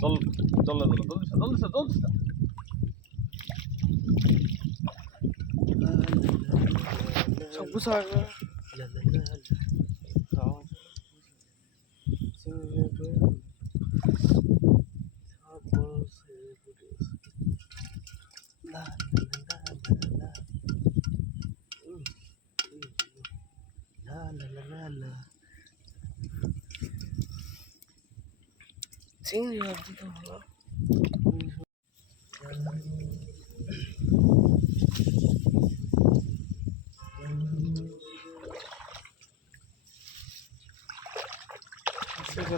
চল চল চল সব বুঝাবে চিংড়ি মাছ দিতে হলো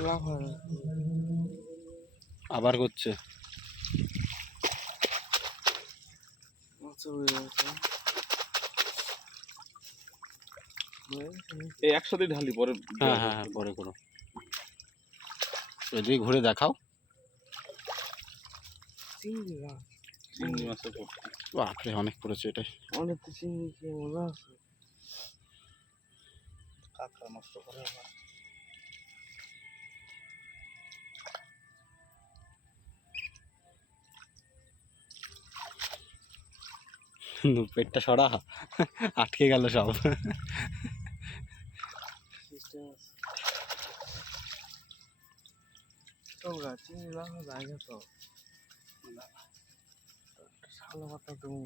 লাভ হয় আবার করছে এই একসাথে ঢালি পরে। হ্যাঁ হ্যাঁ হ্যাঁ পরে করো, এদিকে ঘুরে দেখাও। চিংড়ি মাছ চিংড়ি মাছের বাপরে অনেক পড়েছে এটাই। অনেক তো চিংড়ি খেয়ে মজা আছে। কাঁকড়া নষ্ট করে আবার। পেটটা সরা, আটকে গেল সব। তোমরা চিংড়ি মাছ জায়গা তো শালো পাতা তুমি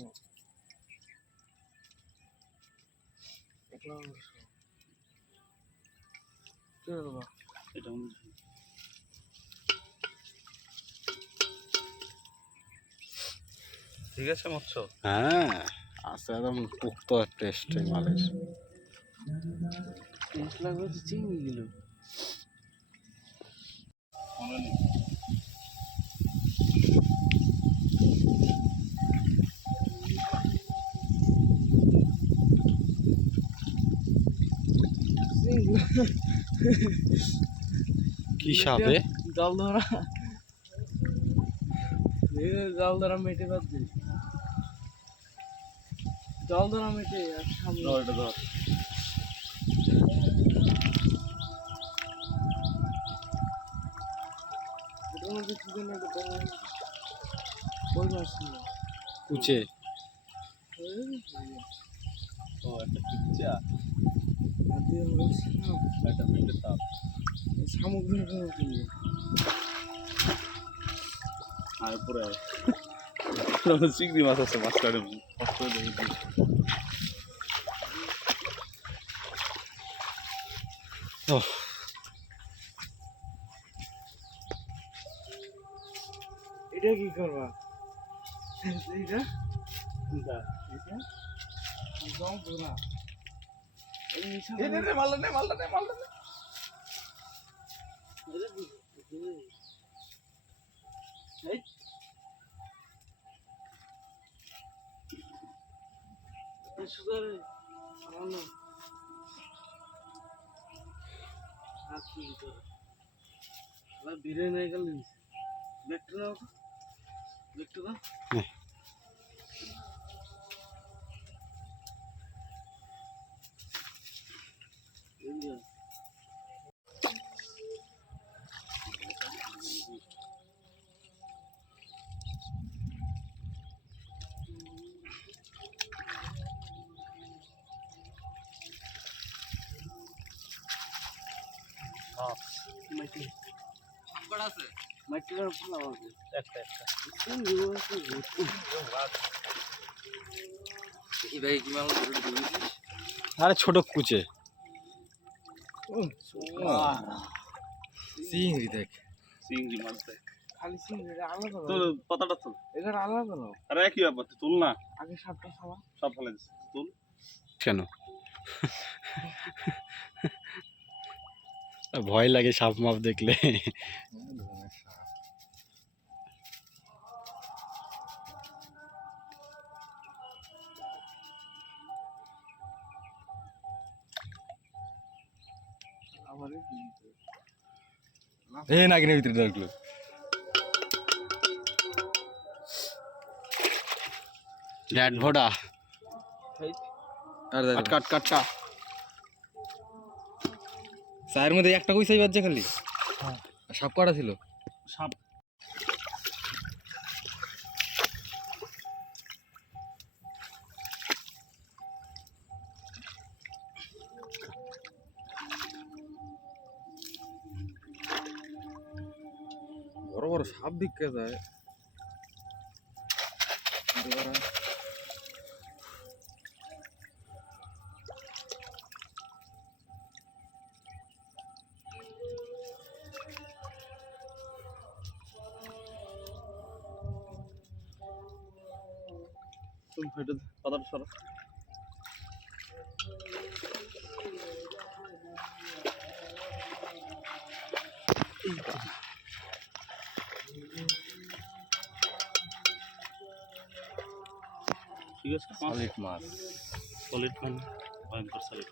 ঠিক আছে মৎস্য, হ্যাঁ আছে একদম পুক্ত টেস্ট মালের। টেস্ট লাগবে তো চিংড়ি গুলো। কি সাপে জল ধরা, জল ধরা মেটে পাচ্ছি, জল ধরা মেটে আর সামনে ধর। এটার মধ্যে কি যেন একটা কই মাছ ছিল কুচে। ও একটা পিচ্চা, একটা পেটের তাপ। সামগ্রী কিনবে আর উপরে চিংড়ি মাছ আছে, মাছ কাটে এটা কি করবা? এটা বিরিয়ানি গেল দেখতে দাও, দেখতে দাও। মাটি আছে, মাটির ফেলা আছে একটা একটা। আরে ছোট কুচে চিংড়ি দেখ, চিংড়ি মাছ দেখ, খালি চিংড়ি আলাদা তোর পাতাটা তুল। এটা আলাদা না, আরে একই ব্যাপার, তুল না। আগে সাপটা খাওয়া সব ফেলে দিচ্ছি, তুল কেন? ভয় লাগে সাপ মাপ দেখলে। লাগে এ নাগিনের ভিতরে ঢুকলো। ড্যাড ভোডা আর কাট কাট কাট কাট চায়ের মধ্যে একটা কইসাই বাজছে খালি। আর সাপ কটা ছিল? সাপ বড় বড় সাপ দিকে যায়। তুমি ফেটে পাতাটা সরা ঠিক আছে সলিড মাছ। সলিড মানে ভয়ঙ্কর সলিড